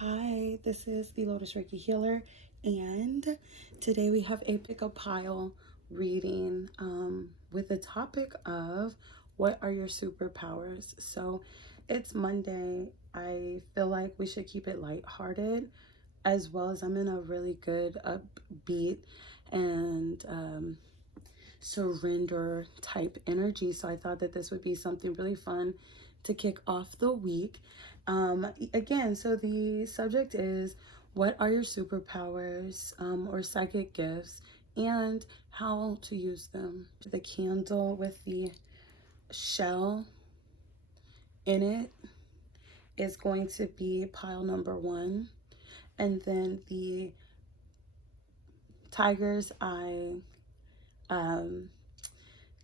Hi, this is the Lotus Reiki Healer, and today we have a pick a pile reading with the topic of what are your superpowers. So it's Monday. I feel like we should keep it lighthearted, as well as I'm in a really good upbeat and surrender type energy. So I thought that this would be something really fun to kick off the week. Again, so the subject is what are your superpowers or psychic gifts and how to use them. The candle with the shell in it is going to be pile number 1. And then the tiger's eye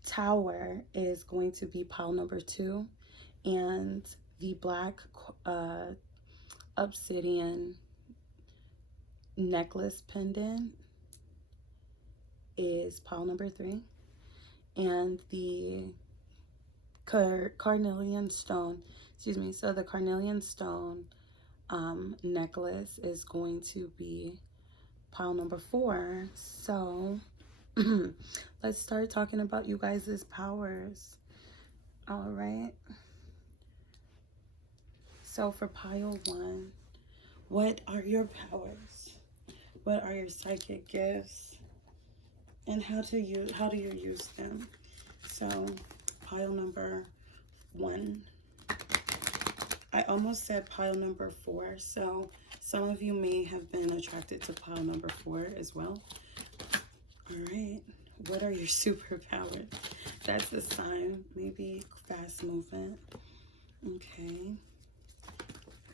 tower is going to be pile number 2. And the black obsidian necklace pendant is pile number 3. And the carnelian stone, so the carnelian stone necklace is going to be pile number 4. So let's start talking about you guys' powers. All right. So for pile 1, what are your powers? What are your psychic gifts? And how do you use them? So pile number 1. I almost said pile number 4. So some of you may have been attracted to pile number 4 as well. All right. What are your superpowers? That's a sign. Maybe fast movement. Okay.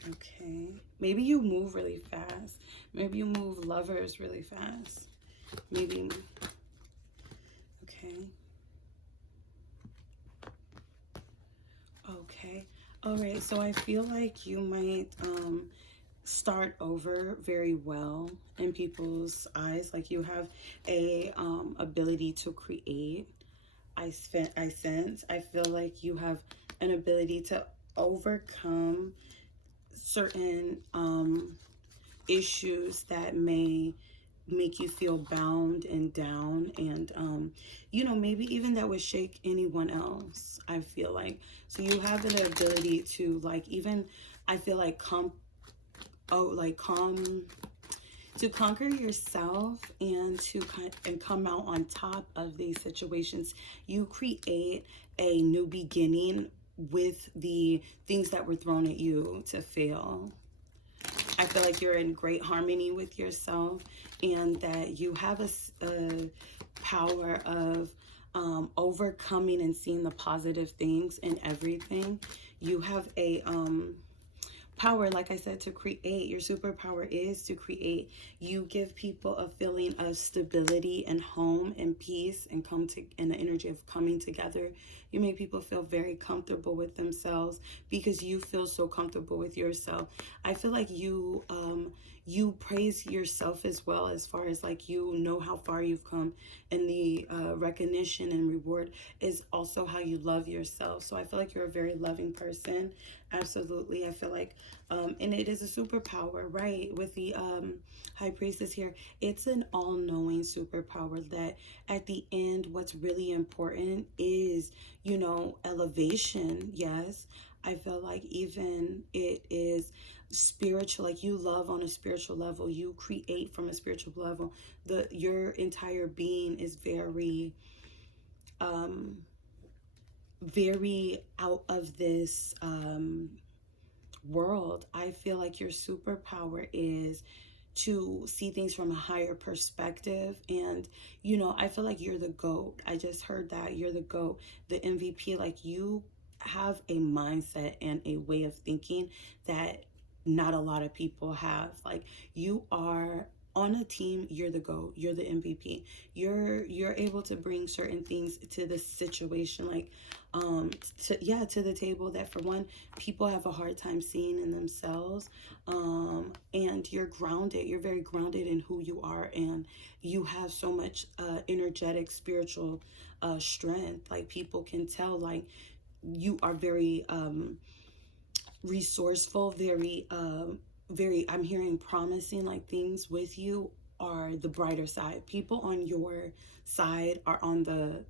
Okay. Maybe you move really fast. Maybe you move lovers really fast. Maybe. Okay. Okay. All right. So I feel like you might start over very well in people's eyes. Like you have a ability to create. I sense. I feel like you have an ability to overcome certain issues that may make you feel bound and down, and you know, maybe even that would shake anyone else. I feel like, so you have an ability to, like, even I feel like to conquer yourself and to come out on top of these situations. You create a new beginning with the things that were thrown at you to fail. I feel like you're in great harmony with yourself, and that you have a power of overcoming and seeing the positive things in everything. You have a power, like I said, to create. Your superpower is to create. You give people a feeling of stability and home and peace, and in the energy of coming together. You make people feel very comfortable with themselves because you feel so comfortable with yourself. I feel like you praise yourself as well, as far as like you know how far you've come, and the recognition and reward is also how you love yourself. So I feel like you're a very loving person. Absolutely. I feel like and it is a superpower, right? With the high priestess here, it's an all-knowing superpower that at the end, what's really important is, you know, elevation. Yes, I feel like even it is spiritual, like you love on a spiritual level, you create from a spiritual level. Your entire being is very very out of this world. I feel like your superpower is to see things from a higher perspective. And, you know, I feel like you're the GOAT. I just heard that you're the GOAT, the MVP. Like you have a mindset and a way of thinking that not a lot of people have. Like you are on a team, you're the GOAT, you're the MVP. You're able to bring certain things to the situation, like to the table, that for one, people have a hard time seeing in themselves. And you're grounded. You're very grounded in who you are, and you have so much energetic spiritual strength. Like people can tell, like you are very resourceful, very I'm hearing promising, like things with you are the brighter side. People on your side are on the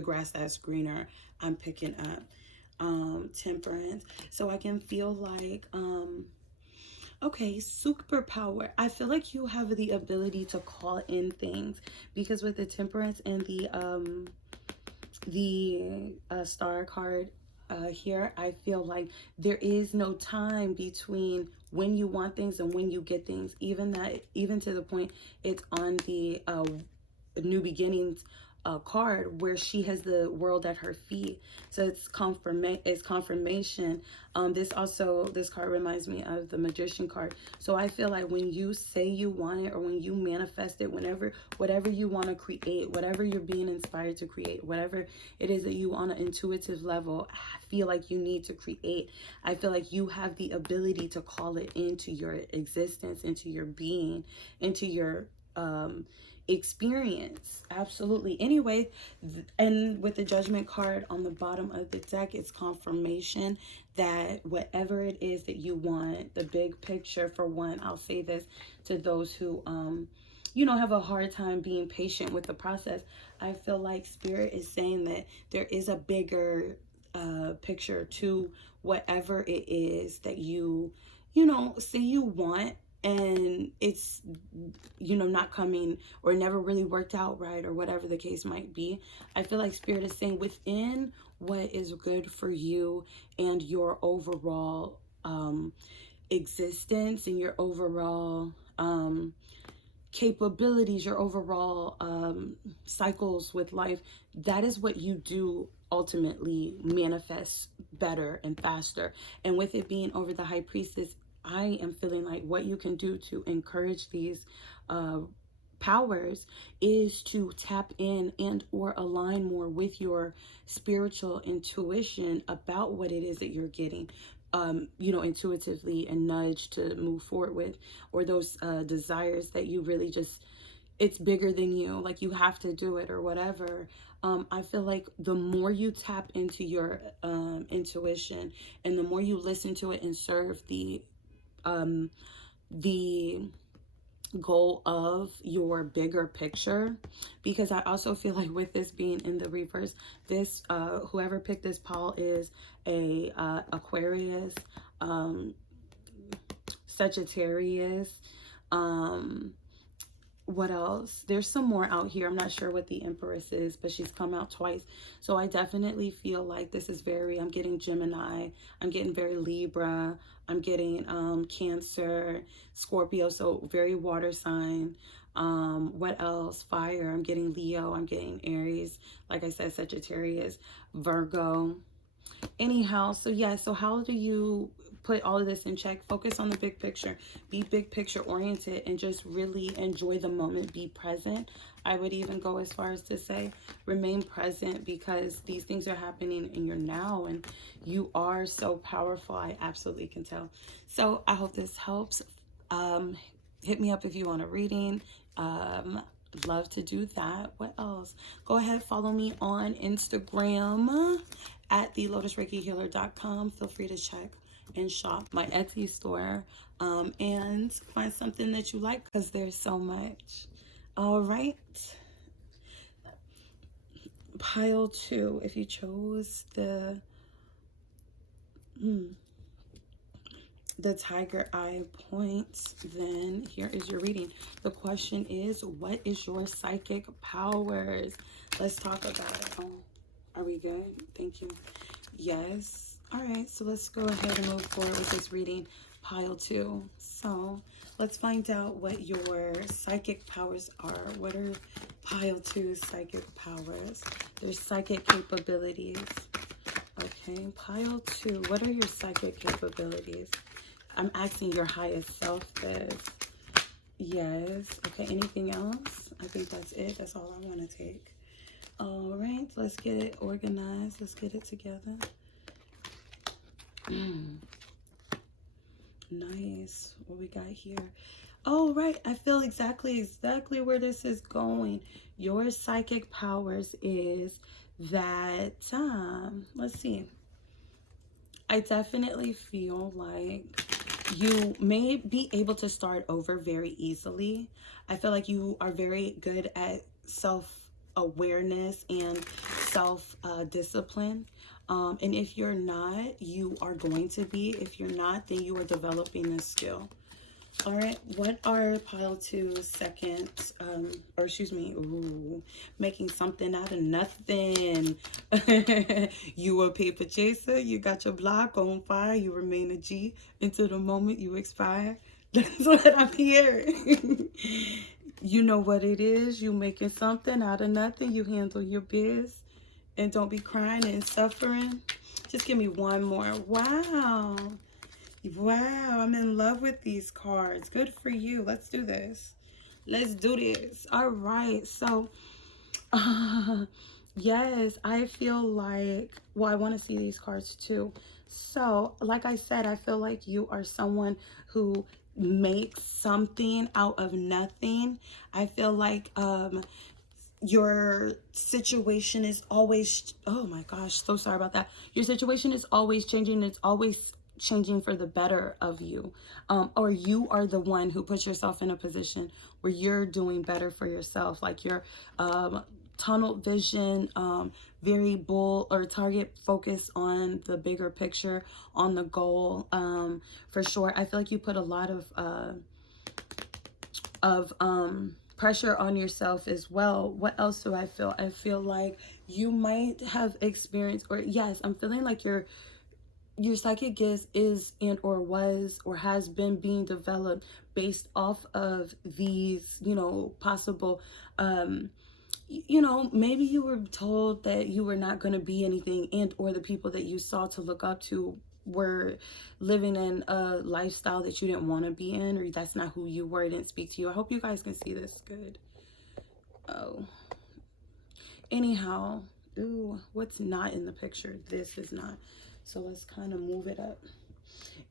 grass that's greener. I'm picking up temperance. So I can feel like okay, superpower. I feel like you have the ability to call in things, because with the temperance and the star card here, I feel like there is no time between when you want things and when you get things. Even to the point, it's on the new beginnings card, where she has the world at her feet. So it's confirmation. This card reminds me of the magician card. So I feel like when you say you want it, or when you manifest it, whatever you want to create, whatever you're being inspired to create, whatever it is that you on an intuitive level feel like you need to create, I feel like you have the ability to call it into your existence, into your being, into your experience. Absolutely. Anyway, and with the judgment card on the bottom of the deck, it's confirmation that whatever it is that you want, the big picture. For one, I'll say this to those who have a hard time being patient with the process. I feel like spirit is saying that there is a bigger picture to whatever it is that you say you want, and it's not coming, or never really worked out right, or whatever the case might be. I feel like spirit is saying within what is good for you and your overall existence, and your overall capabilities, your overall cycles with life, that is what you do ultimately manifest better and faster. And with it being over the high priestess, I am feeling like what you can do to encourage these powers is to tap in and or align more with your spiritual intuition about what it is that you're getting intuitively, and nudge to move forward with, or those desires that you really just, it's bigger than you, like you have to do it or whatever. I feel like the more you tap into your intuition, and the more you listen to it and serve the goal of your bigger picture, because I also feel like with this being in the reverse, this whoever picked this pile is a Aquarius, Sagittarius, what else? There's some more out here. I'm not sure what the Empress is, but she's come out twice. So I definitely feel like this is I'm getting Gemini, I'm getting very Libra, I'm getting Cancer, Scorpio, so very water sign. What else? Fire. I'm getting Leo, I'm getting Aries, like I said, Sagittarius, Virgo. Anyhow, so yeah, so how do you put all of this in check? Focus on the big picture, be big picture oriented, and just really enjoy the moment, be present. I would even go as far as to say remain present, because these things are happening in your now, and you are so powerful. I absolutely can tell. So I hope this helps. Hit me up if you want a reading. Love to do that. What else? Go ahead, follow me on Instagram at thelotusreikihealer.com. Feel free to check and shop my Etsy store and find something that you like, because there's so much. All right, pile 2, if you chose the tiger eye points, then here is your reading. The question is, what is your psychic powers? Let's talk about it. Oh, are we good? Thank you. Yes. All right, so let's go ahead and move forward with this reading, pile 2. So let's find out what your psychic powers are. What are pile 2's psychic powers? Their psychic capabilities. Okay, pile 2, what are your psychic capabilities? I'm asking your highest self this. Yes. Okay, anything else? I think that's it. That's all I want to take. All right, let's get it organized. Let's get it together. Nice. What we got here? Oh, right. I feel exactly where this is going. Your psychic powers is that, let's see. I definitely feel like You may be able to start over very easily. I feel like you are very good at self-awareness and self-discipline. And if you're not, you are going to be. If you're not, then you are developing this skill. All right, what are pile two second, or excuse me, ooh, making something out of nothing. You a paper chaser, you got your block on fire, you remain a G until the moment you expire. That's what I'm hearing. You know what it is, you making something out of nothing, you handle your biz, and don't be crying and suffering. Just give me one more. Wow. Wow, I'm in love with these cards. Good for you. Let's do this. Let's do this. All right. So, yes, I feel like, well, I want to see these cards too. So, like I said, I feel like you are someone who makes something out of nothing. I feel like your situation is always, oh my gosh, so sorry about that. Your situation is always changing. It's always changing for the better of you, or you are the one who puts yourself in a position where you're doing better for yourself, like your tunnel vision, very bull or target focus on the bigger picture, on the goal. For sure, I feel like you put a lot of pressure on yourself as well. What else do I feel? I feel like you might have experienced, or yes, I'm feeling like your psychic gift is and or was or has been being developed based off of these, you know, possible, you know, maybe you were told that you were not going to be anything, and or the people that you saw to look up to were living in a lifestyle that you didn't want to be in, or that's not who you were, didn't speak to you. I hope you guys can see this good. Oh, anyhow, ooh, what's not in the picture? This is not. So let's kind of move it up.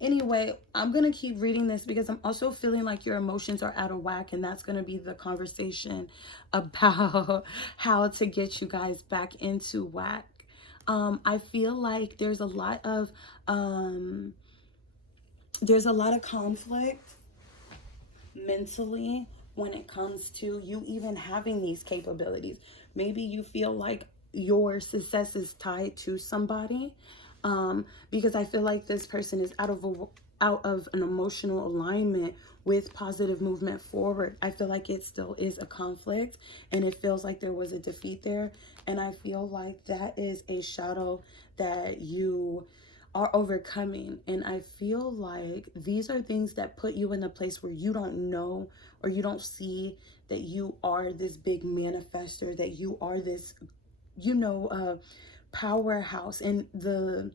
Anyway, I'm going to keep reading this because I'm also feeling like your emotions are out of whack, and that's going to be the conversation about how to get you guys back into whack. I feel like there's a lot of conflict mentally when it comes to you even having these capabilities. Maybe you feel like your success is tied to somebody, because I feel like this person is out of an emotional alignment with positive movement forward. I feel like it still is a conflict, and it feels like there was a defeat there, and I feel like that is a shadow that you are overcoming. And I feel like these are things that put you in a place where you don't know, or you don't see that you are this big manifester, that you are this, you know, powerhouse. And the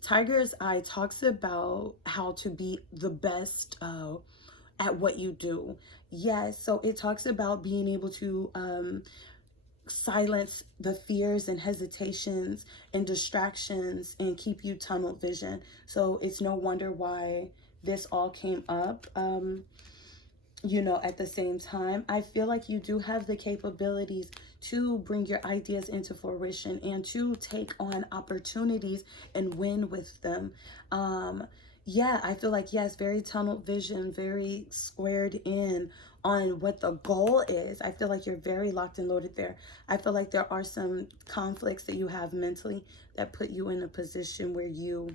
Tiger's Eye talks about how to be the best at what you do. Yes, so it talks about being able to silence the fears and hesitations and distractions and keep you tunnel vision. So it's no wonder why this all came up, you know, at the same time. I feel like you do have the capabilities to bring your ideas into fruition and to take on opportunities and win with them. Yeah, I feel like, yes, very tunnel vision, very squared in on what the goal is. I feel like you're very locked and loaded there. I feel like there are some conflicts that you have mentally that put you in a position where you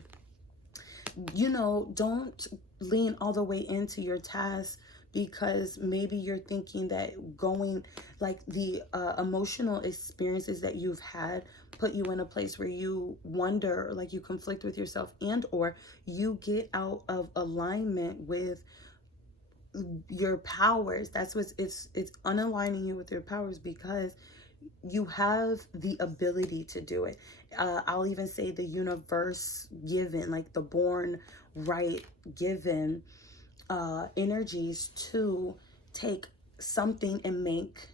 know, don't lean all the way into your task, because maybe you're thinking that going, like, the emotional experiences that you've had put you in a place where you wonder, like, you conflict with yourself, and or you get out of alignment with your powers. That's what's it's unaligning you with your powers, because you have the ability to do it. I'll even say the universe given, like the born right given energies to take something and make,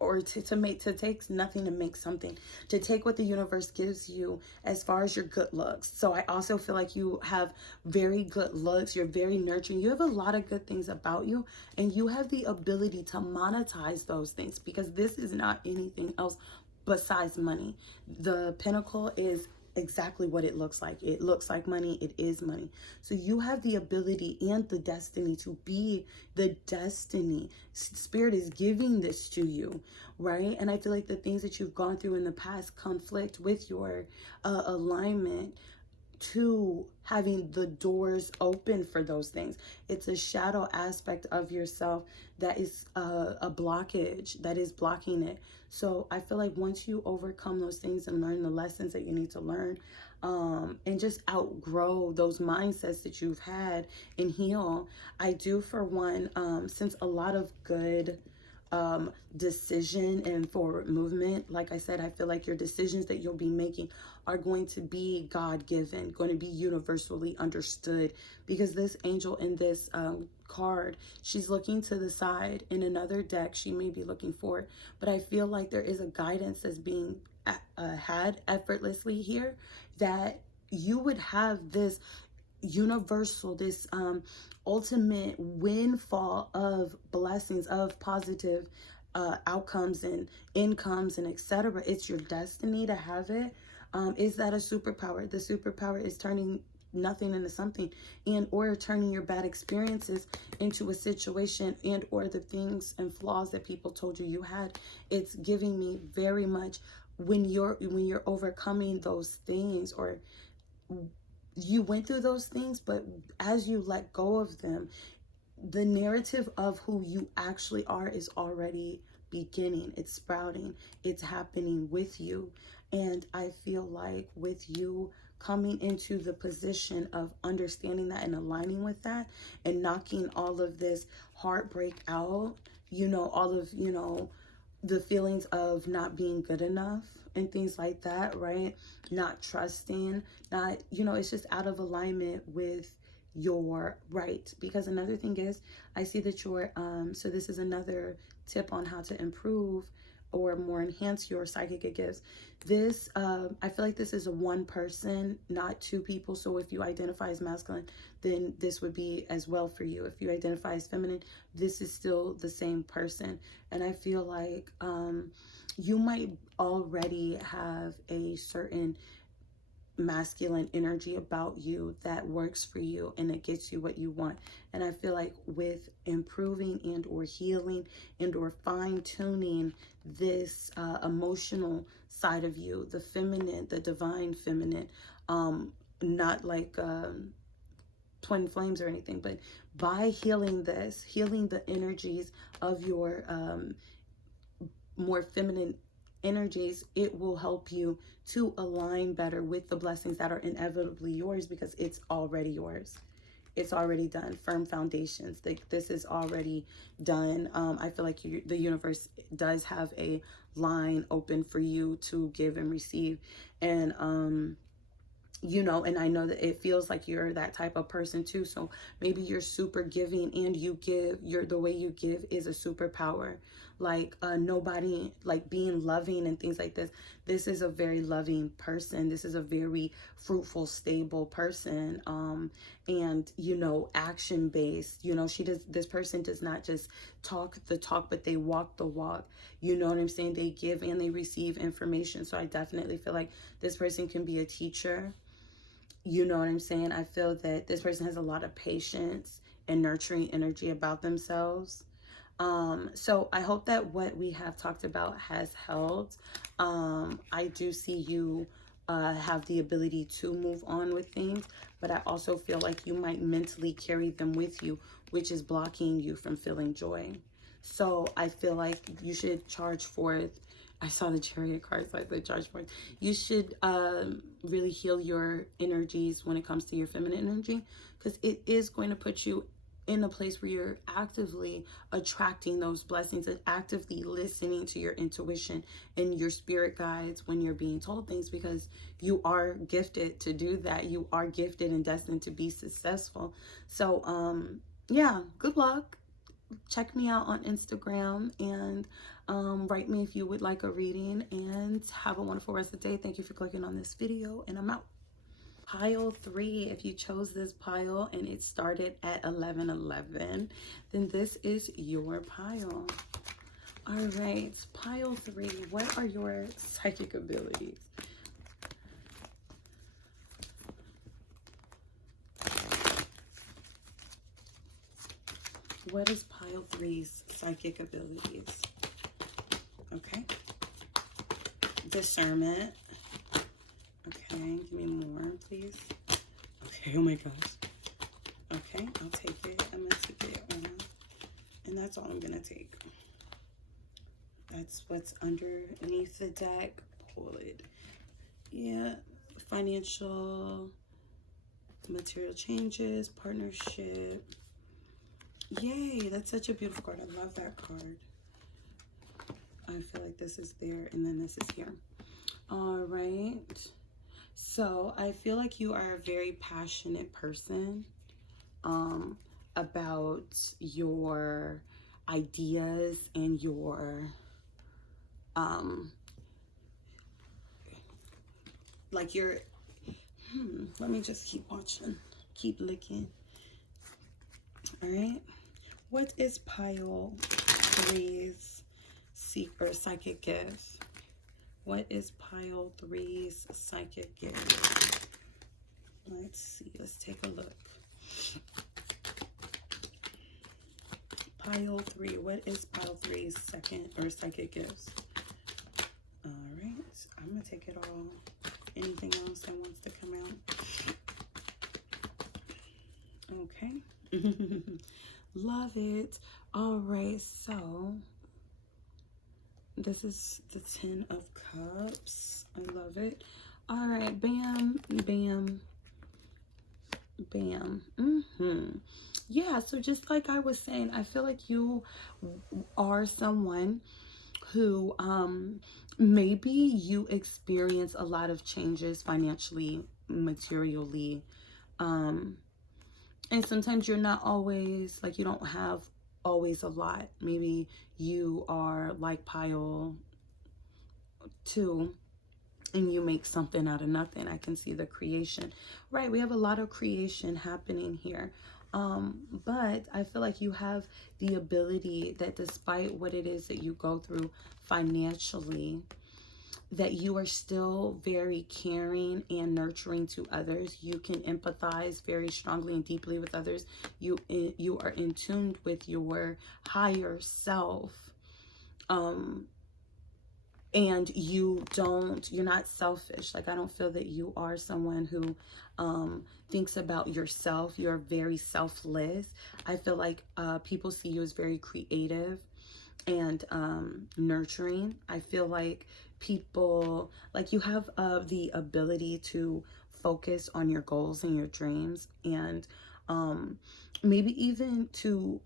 or to take nothing and make something, to take what the universe gives you as far as your good looks. So I also feel like you have very good looks, you're very nurturing, you have a lot of good things about you, and you have the ability to monetize those things, because this is not anything else besides money. The pinnacle is exactly what it looks like. It looks like money. It is money. So you have the ability and the destiny to be the destiny. Spirit is giving this to you, right? And I feel like the things that you've gone through in the past conflict with your alignment to having the doors open for those things. It's a shadow aspect of yourself that is a blockage that is blocking it. So I feel like once you overcome those things and learn the lessons that you need to learn, and just outgrow those mindsets that you've had and heal, I do, for one, since a lot of good decision and forward movement, like I said, I feel like your decisions that you'll be making are going to be God-given, going to be universally understood, because this angel in this card, she's looking to the side. In another deck, she may be looking forward, but I feel like there is a guidance that's being had effortlessly here, that you would have this universal, this ultimate windfall of blessings, of positive outcomes and incomes and etc. It's your destiny to have it. Is that a superpower? The superpower is turning nothing into something, and or turning your bad experiences into a situation, and or the things and flaws that people told you you had. It's giving me very much when you're overcoming those things, or you went through those things, but as you let go of them, the narrative of who you actually are is already beginning. It's sprouting. It's happening with you. And I feel like with you coming into the position of understanding that and aligning with that and knocking all of this heartbreak out, all of, the feelings of not being good enough and things like that, right? Not trusting, not, it's just out of alignment with your right. Because another thing is, I see that you're, so this is another tip on how to improve or more enhance your psychic gifts. This, I feel like this is a one person, not two people. So if you identify as masculine, then this would be as well for you. If you identify as feminine, this is still the same person. And I feel like you might already have a certain masculine energy about you that works for you and it gets you what you want. And I feel like with improving and or healing and or fine-tuning this emotional side of you, the feminine, the divine feminine, not like twin flames or anything, but by healing this, healing the energies of your more feminine energies, it will help you to align better with the blessings that are inevitably yours, because it's already yours. It's already done. Firm foundations. This is already done. I feel like the universe does have a line open for you to give and receive. And and I know that it feels like you're that type of person too. So maybe you're super giving and you give, the way you give is a superpower. Like nobody, like being loving and things like this. This is a very loving person. This is a very fruitful, stable person. And action based. This person does not just talk the talk, but they walk the walk. You know what I'm saying? They give and they receive information. So I definitely feel like this person can be a teacher. You know what I'm saying? I feel that this person has a lot of patience and nurturing energy about themselves. So I hope that what we have talked about has helped. I do see you have the ability to move on with things, but I also feel like you might mentally carry them with you, which is blocking you from feeling joy. So I feel like you should charge forth. I saw the Chariot card, so I said charge forth. You should really heal your energies when it comes to your feminine energy, because it is going to put you in a place where you're actively attracting those blessings and actively listening to your intuition and your spirit guides when you're being told things, because you are gifted to do that. You are gifted and destined to be successful. So yeah, good luck. Check me out on Instagram and write me if you would like a reading, and have a wonderful rest of the day. Thank you for clicking on this video, and I'm out. Pile 3, if you chose this pile and it started at 11:11, then this is your pile. All right, pile 3, what are your psychic abilities? What is pile three's psychic abilities? Okay. Discernment. Okay, give me more, please. Okay, oh my gosh. Okay, I'll take it. I'm going to take it on. And that's all I'm going to take. That's what's underneath the deck. Pull it. Yeah, financial, material changes, partnership. Yay, that's such a beautiful card. I love that card. I feel like this is there and then this is here. All right. So I feel like you are a very passionate person about your ideas and your like your let me just keep watching, keep looking. All right, what is pile three's psychic gift? What is pile three's psychic gift? Let's see, let's take a look. Pile three, what is pile three's second or psychic gifts? All right, I'm gonna take it all. Anything else that wants to come out? Okay. Love it. All right, so this is the 10 of Cups. I love it. All right, bam, bam, bam. Yeah, so just like I was saying, I feel like you are someone who maybe you experience a lot of changes financially, materially, and sometimes you're not always, like, you don't have always a lot. Maybe you are like pile 2 and you make something out of nothing. I can see the creation. Right, we have a lot of creation happening here. But I feel like you have the ability that despite what it is that you go through financially, that you are still very caring and nurturing to others. You can empathize very strongly and deeply with others. You are in tune with your higher self. And you're not selfish. Like, I don't feel that you are someone who thinks about yourself. You're very selfless. I feel like people see you as very creative and nurturing. I feel like people, like, you have the ability to focus on your goals and your dreams, and maybe even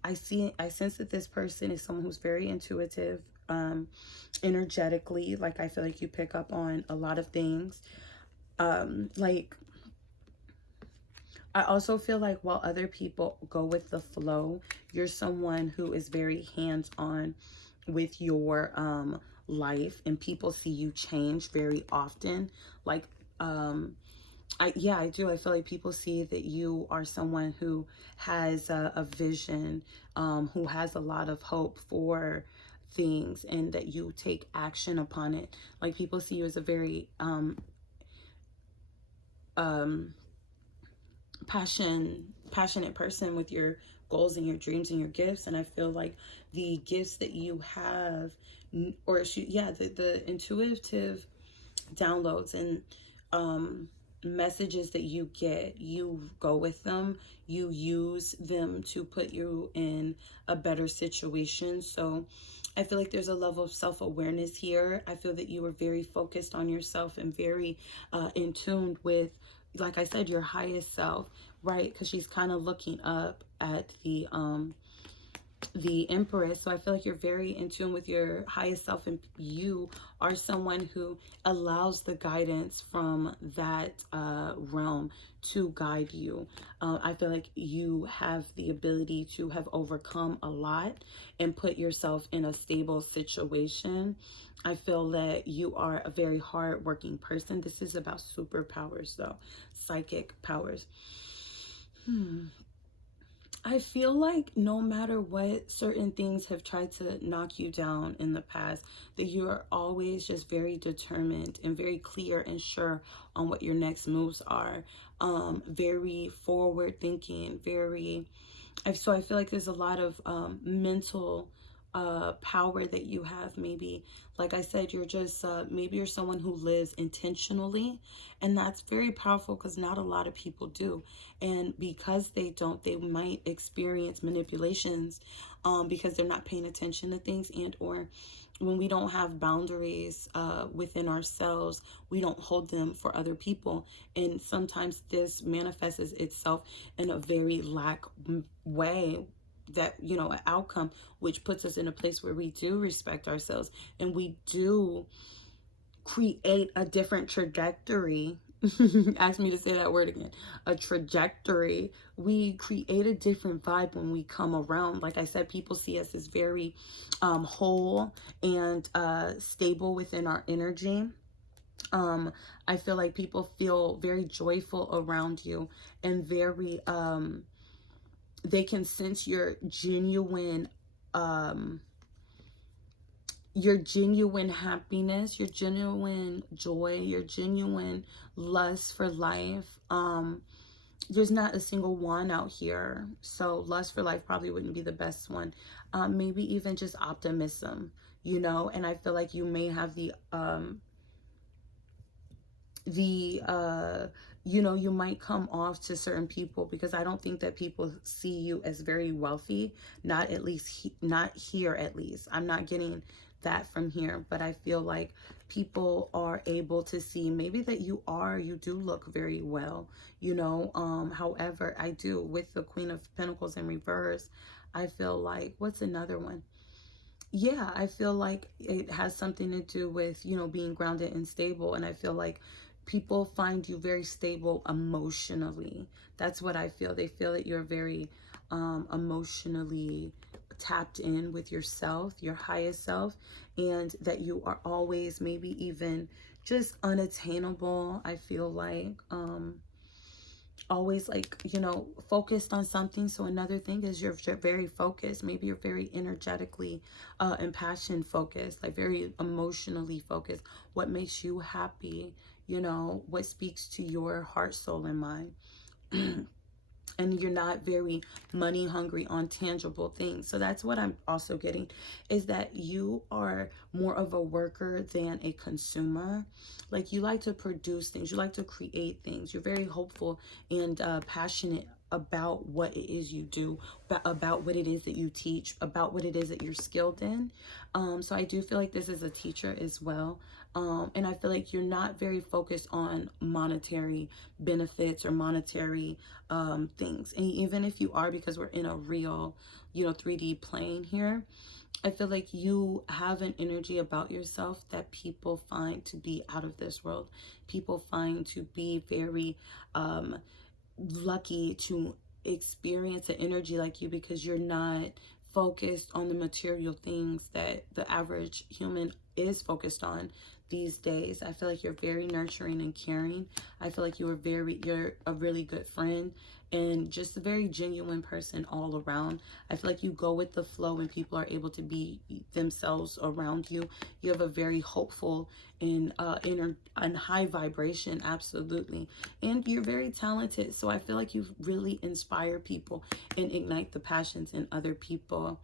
I sense that this person is someone who's very intuitive, energetically. Like, I feel like you pick up on a lot of things. Like, I also feel like while other people go with the flow, you're someone who is very hands-on with your life, and people see you change very often. Like, I do. I feel like people see that you are someone who has a vision, who has a lot of hope for things, and that you take action upon it. Like, people see you as a very passionate person with your goals and your dreams and your gifts. And I feel like the gifts that you have, or the intuitive downloads and messages that you get, you go with them, you use them to put you in a better situation. So I feel like there's a level of self-awareness here. I feel that you are very focused on yourself and very in tune with, like I said, your highest self, right? Because she's kind of looking up at the Empress. So I feel like you're very in tune with your highest self, and you are someone who allows the guidance from that realm to guide you. I feel like you have the ability to have overcome a lot and put yourself in a stable situation. I feel that you are a very hard-working person. This is about superpowers, though. Psychic powers. I feel like no matter what certain things have tried to knock you down in the past, that you're always just very determined and very clear and sure on what your next moves are. Very forward thinking, very So I feel like there's a lot of mental power that you have. Maybe, like I said, you're just maybe you're someone who lives intentionally, and that's very powerful because not a lot of people do. And because they don't, they might experience manipulations because they're not paying attention to things, and or when we don't have boundaries within ourselves, we don't hold them for other people. And sometimes this manifests itself in a very lack way, that, you know, an outcome which puts us in a place where we do respect ourselves and we do create a different trajectory. Ask me to say that word again. A trajectory. We create a different vibe when we come around. Like I said, people see us as very whole and stable within our energy. I feel like people feel very joyful around you and very they can sense um your genuine happiness, your genuine joy, your genuine lust for life. There's not a single one out here, so lust for life probably wouldn't be the best one. Maybe even just optimism, you know. And I feel like you may have the you know, you might come off to certain people, because I don't think that people see you as very wealthy, not at least not here. At least I'm not getting that from here, but I feel like people are able to see maybe that you do look very well, you know. However, I do, with the Queen of Pentacles in reverse, I feel like, what's another one? Yeah, I feel like it has something to do with, you know, being grounded and stable. And I feel like people find you very stable emotionally. That's what I feel. They feel that you're very emotionally tapped in with yourself, your highest self, and that you are always maybe even just unattainable. I feel like always, like, you know, focused on something. So another thing is you're very focused. Maybe you're very energetically and passion focused, like very emotionally focused. What makes you happy, you know, what speaks to your heart, soul, and mind. And you're not very money hungry on tangible things. So that's what I'm also getting, is that you are more of a worker than a consumer. Like, you like to produce things, you like to create things, you're very hopeful and passionate about what it is you do, about what it is that you teach, about what it is that you're skilled in. So I do feel like this is a teacher as well. And I feel like you're not very focused on monetary benefits or monetary things. And even if you are, because we're in a real, you know, 3D plane here, I feel like you have an energy about yourself that people find to be out of this world. People find to be very lucky to experience an energy like you, because you're not focused on the material things that the average human is focused on these days. I feel like you're very nurturing and caring. I feel like you're a really good friend and just a very genuine person all around. I feel like you go with the flow when people are able to be themselves around you. You have a very hopeful and inner and high vibration, absolutely. And you're very talented. So I feel like you really inspire people and ignite the passions in other people.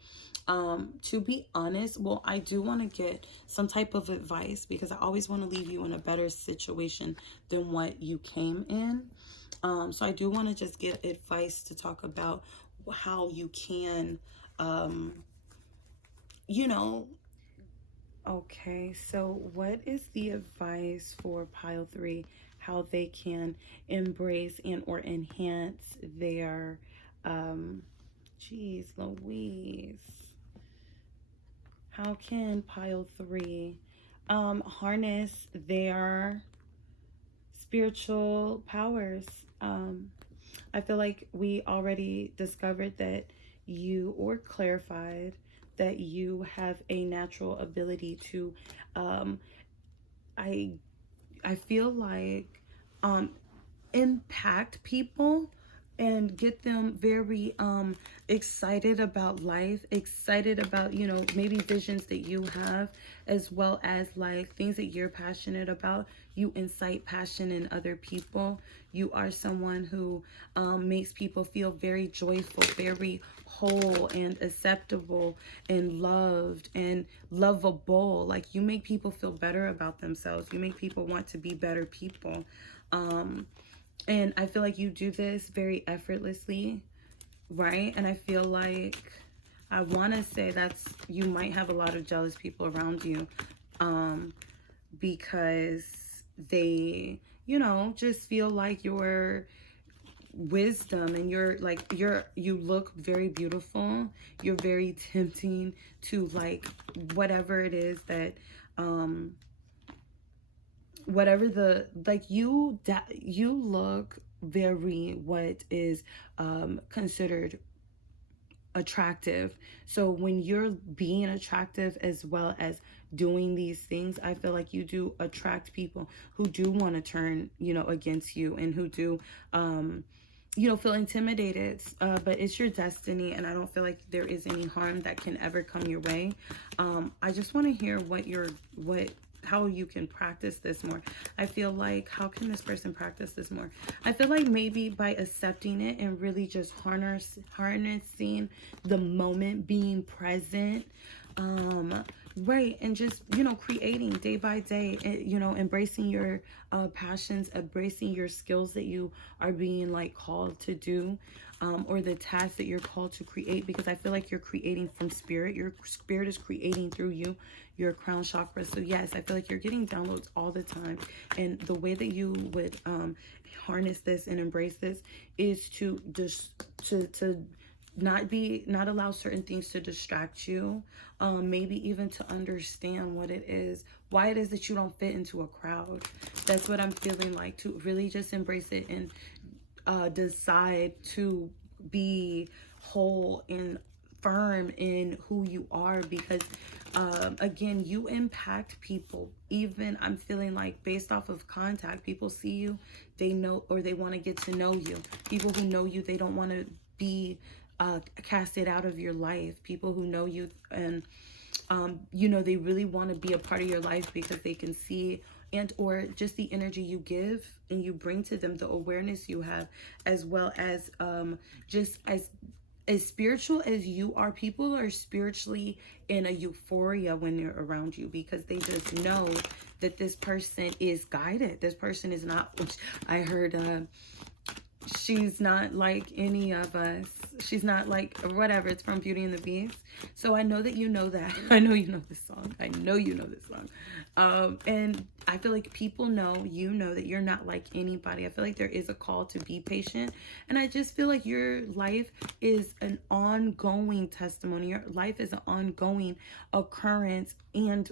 To be honest, well, I do want to get some type of advice, because I always want to leave you in a better situation than what you came in. So I do want to just get advice to talk about how you can, you know. Okay, so what is the advice for pile 3, how they can embrace and or enhance their, geez Louise, how can pile 3 harness their spiritual powers? I feel like we already discovered that you, or clarified, that you have a natural ability to, I I feel like, impact people and get them very excited about life, excited about, you know, maybe visions that you have, as well as like things that you're passionate about. You incite passion in other people. You are someone who makes people feel very joyful, very whole and acceptable and loved and lovable. Like, you make people feel better about themselves. You make people want to be better people. And I feel like you do this very effortlessly, right? And I feel like, I want to say that's, you might have a lot of jealous people around you, because they, you know, just feel like your wisdom and you look very beautiful. You're very tempting to like whatever it is that whatever the like you look very what is considered attractive. So when you're being attractive as well as doing these things, I feel like you do attract people who do want to turn, you know, against you, and who do you know, feel intimidated, but it's your destiny, and I don't feel like there is any harm that can ever come your way. I just want to hear how you can practice this more. I feel like, how can this person practice this more? I feel like maybe by accepting it and really just harnessing the moment, being present, right, and just, you know, creating day by day, you know, embracing your passions, embracing your skills that you are being like called to do, or the task that you're called to create, because I feel like you're creating from spirit. Your spirit is creating through you, your crown chakra. So yes, I feel like you're getting downloads all the time, and the way that you would harness this and embrace this is to just to not allow certain things to distract you, maybe even to understand what it is, why it is that you don't fit into a crowd. That's what I'm feeling like, to really just embrace it and decide to be whole and firm in who you are, because again, you impact people. Even, I'm feeling like, based off of contact, people see you, they know, or they want to get to know you. People who know you, they don't want to be casted out of your life. People who know you, and you know, they really want to be a part of your life because they can see, and or just the energy you give and you bring to them, the awareness you have, as well as just as spiritual as you are. People are spiritually in a euphoria when they're around you, because they just know that this person is guided. This person is not, I heard she's not like any of us. She's not like whatever. It's from Beauty and the Beast. So I know that you know that. I know you know this song. I know you know this song. And I feel like people know, you know, that you're not like anybody. I feel like there is a call to be patient. And I just feel like your life is an ongoing testimony. Your life is an ongoing occurrence. And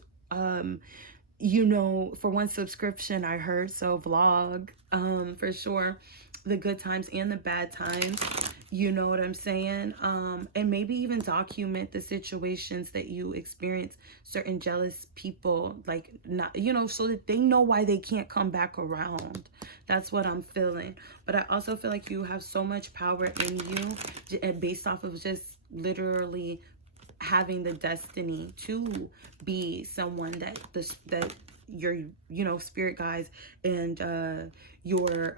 you know, for one subscription I heard, so vlog, for sure, the good times and the bad times, you know what I'm saying? And maybe even document the situations that you experience certain jealous people, like, not, you know, so that they know why they can't come back around. That's what I'm feeling. But I also feel like you have so much power in you, based off of just literally having the destiny to be someone that that your, you know, spirit guides and your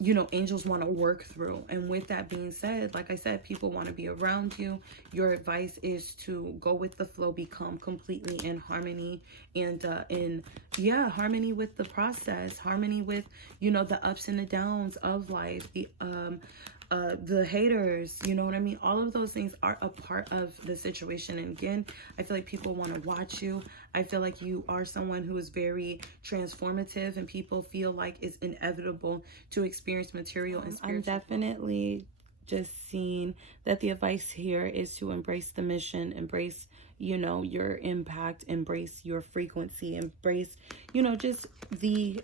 you know, angels want to work through. And with that being said, like I said, people want to be around you. Your advice is to go with the flow, become completely in harmony, and harmony with the process, harmony with, you know, the ups and the downs of life, the haters, you know what I mean? All of those things are a part of the situation. And again, I feel like people want to watch you. I feel like you are someone who is very transformative, and people feel like it's inevitable to experience material and spiritual. I'm definitely just seeing that the advice here is to embrace the mission, embrace, you know, your impact, embrace your frequency, embrace, you know, just the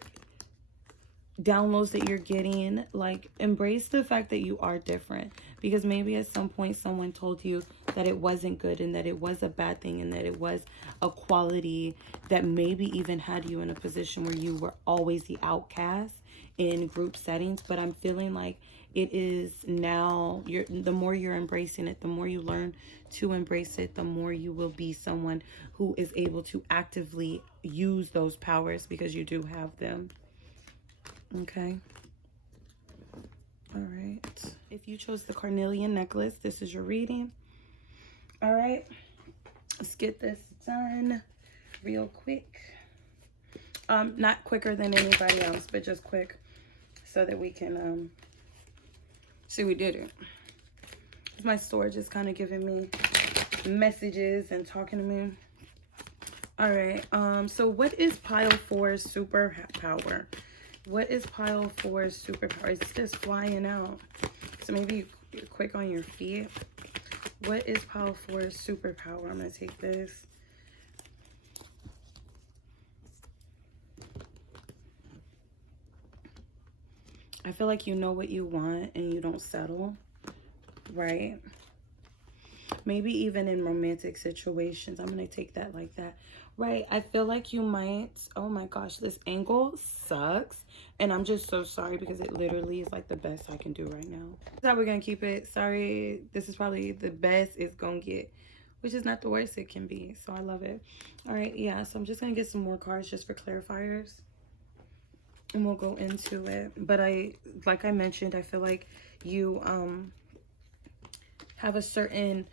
downloads that you're getting. Like, embrace the fact that you are different, because maybe at some point someone told you that it wasn't good, and that it was a bad thing, and that it was a quality that maybe even had you in a position where you were always the outcast in group settings, but I'm feeling like it is now, the more you're embracing it, the more you learn to embrace it, the more you will be someone who is able to actively use those powers because you do have them. Okay. All right. If you chose the carnelian necklace, this is your reading. All right. Let's get this done real quick. Not quicker than anybody else, but just quick so that we can see we did it. My storage is kind of giving me messages and talking to me. All right. So what is pile 4's superpower? What is pile 4's superpower? It's just flying out. So maybe you're quick on your feet. What is pile 4's superpower? I'm going to take this. I feel like you know what you want and you don't settle, right? Maybe even in romantic situations. I'm going to take that like that. Right. I feel like you might. Oh my gosh, this angle sucks. And I'm just so sorry because it literally is like the best I can do right now. That's how we're going to keep it. Sorry. This is probably the best it's going to get, which is not the worst it can be. So I love it. All right. Yeah. So I'm just going to get some more cards just for clarifiers. And we'll go into it. But like I mentioned, I feel like you have a certain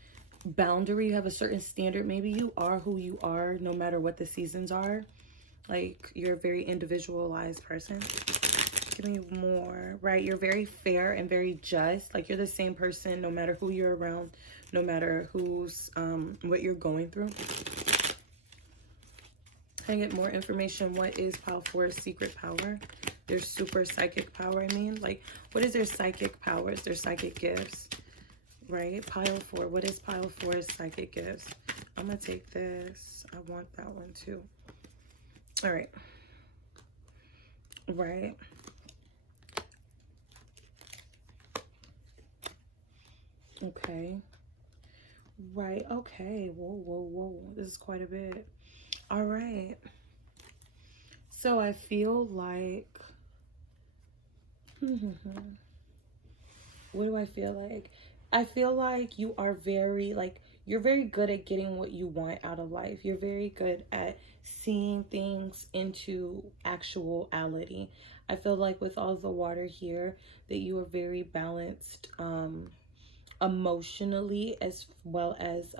boundary, you have a certain standard. Maybe you are who you are no matter what the seasons are. Like, you're a very individualized person. Give me more. Right, you're very fair and very just. Like, you're the same person no matter who you're around, no matter who's what you're going through. Can I get more information? What is pile 4's secret power? Their super psychic power, I mean. Like, what is their psychic powers, their psychic gifts? Right? Pile 4. What is pile 4's psychic gifts? I'm going to take this. I want that one too. All right. Right. Okay. Right. Okay. Whoa, whoa, whoa. This is quite a bit. All right. So I feel like... what do I feel like? I feel like you are very, like, you're very good at getting what you want out of life. You're very good at seeing things into actuality. I feel like with all the water here, that you are very balanced emotionally, as well as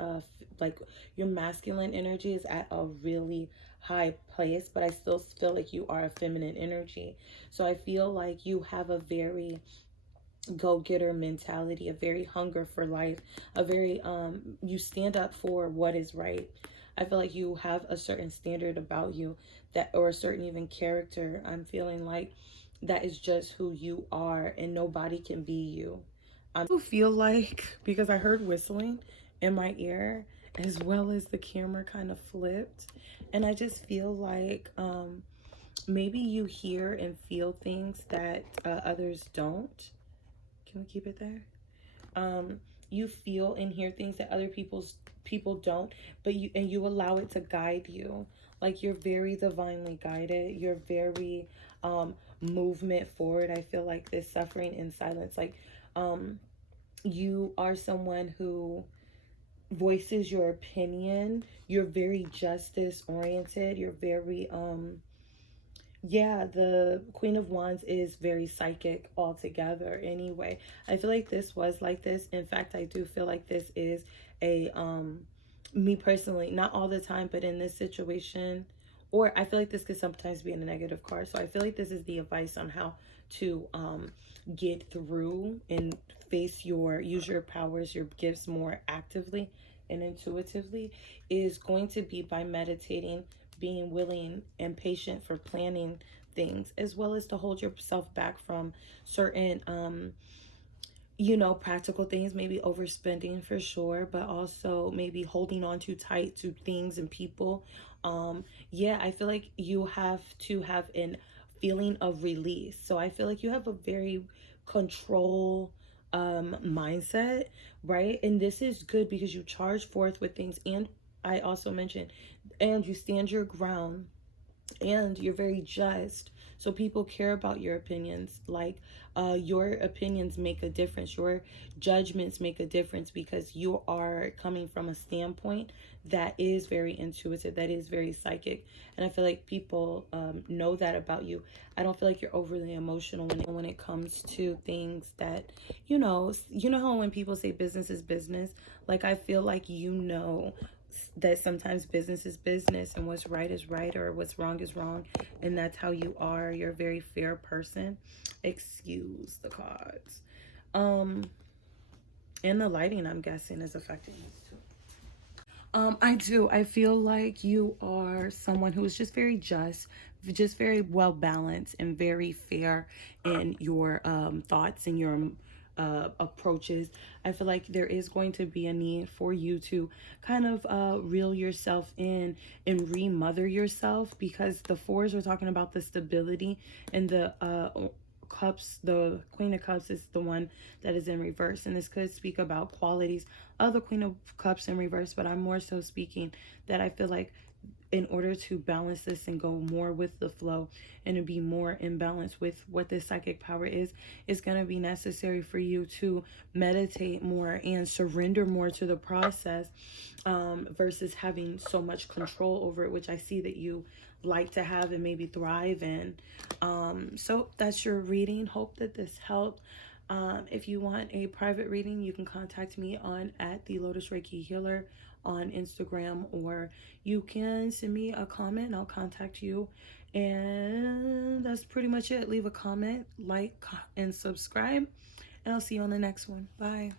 like your masculine energy is at a really high place, but I still feel like you are a feminine energy. So I feel like you have a very go-getter mentality, a very hunger for life, a very you stand up for what is right. I feel like you have a certain standard about you, that, or a certain even character. I'm feeling like that is just who you are and nobody can be you. I feel like, because I heard whistling in my ear as well as the camera kind of flipped, and I just feel like maybe you hear and feel things that others don't. Can we keep it there? You feel and hear things that other people don't, but you allow it to guide you. Like, you're very divinely guided. You're very movement forward. I feel like this suffering in silence. Like, you are someone who voices your opinion. You're very justice oriented. You're very yeah, the Queen of Wands is very psychic altogether anyway. I feel like this was like this. In fact, I do feel like this is a me personally, not all the time, but in this situation, or I feel like this could sometimes be in a negative card. So I feel like this is the advice on how to get through and use your powers, your gifts more actively and intuitively, is going to be by meditating, being willing and patient for planning things, as well as to hold yourself back from certain practical things, maybe overspending for sure, but also maybe holding on too tight to things and people. Yeah, I feel like you have to have an feeling of release. So I feel like you have a very control mindset, right? And this is good because you charge forth with things, and I also mentioned, and you stand your ground and you're very just, so people care about your opinions. Like, your opinions make a difference, your judgments make a difference, because you are coming from a standpoint that is very intuitive, that is very psychic. And I feel like people know that about you. I don't feel like you're overly emotional when it comes to things that, you know how when people say business is business, like, I feel like, that sometimes business is business, and what's right is right, or what's wrong is wrong, and that's how you are. You're a very fair person. Excuse the cards. um and the lighting, I'm guessing, is affecting this too. I do. I feel like you are someone who is just very well balanced and very fair in your thoughts and your approaches. I feel like there is going to be a need for you to kind of reel yourself in and remother yourself, because the fours are talking about the stability, and the cups, the queen of cups, is the one that is in reverse, and this could speak about qualities of the queen of cups in reverse. But I'm more so speaking that I feel like, in order to balance this and go more with the flow, and to be more in balance with what this psychic power is, it's going to be necessary for you to meditate more and surrender more to the process, versus having so much control over it, which I see that you like to have and maybe thrive in. So that's your reading. Hope that this helped. If you want a private reading, you can contact me on at the Lotus Reiki Healer on Instagram, or you can send me a comment and I'll contact you. And that's pretty much it. Leave a comment, like, and subscribe, and I'll see you on the next one. Bye.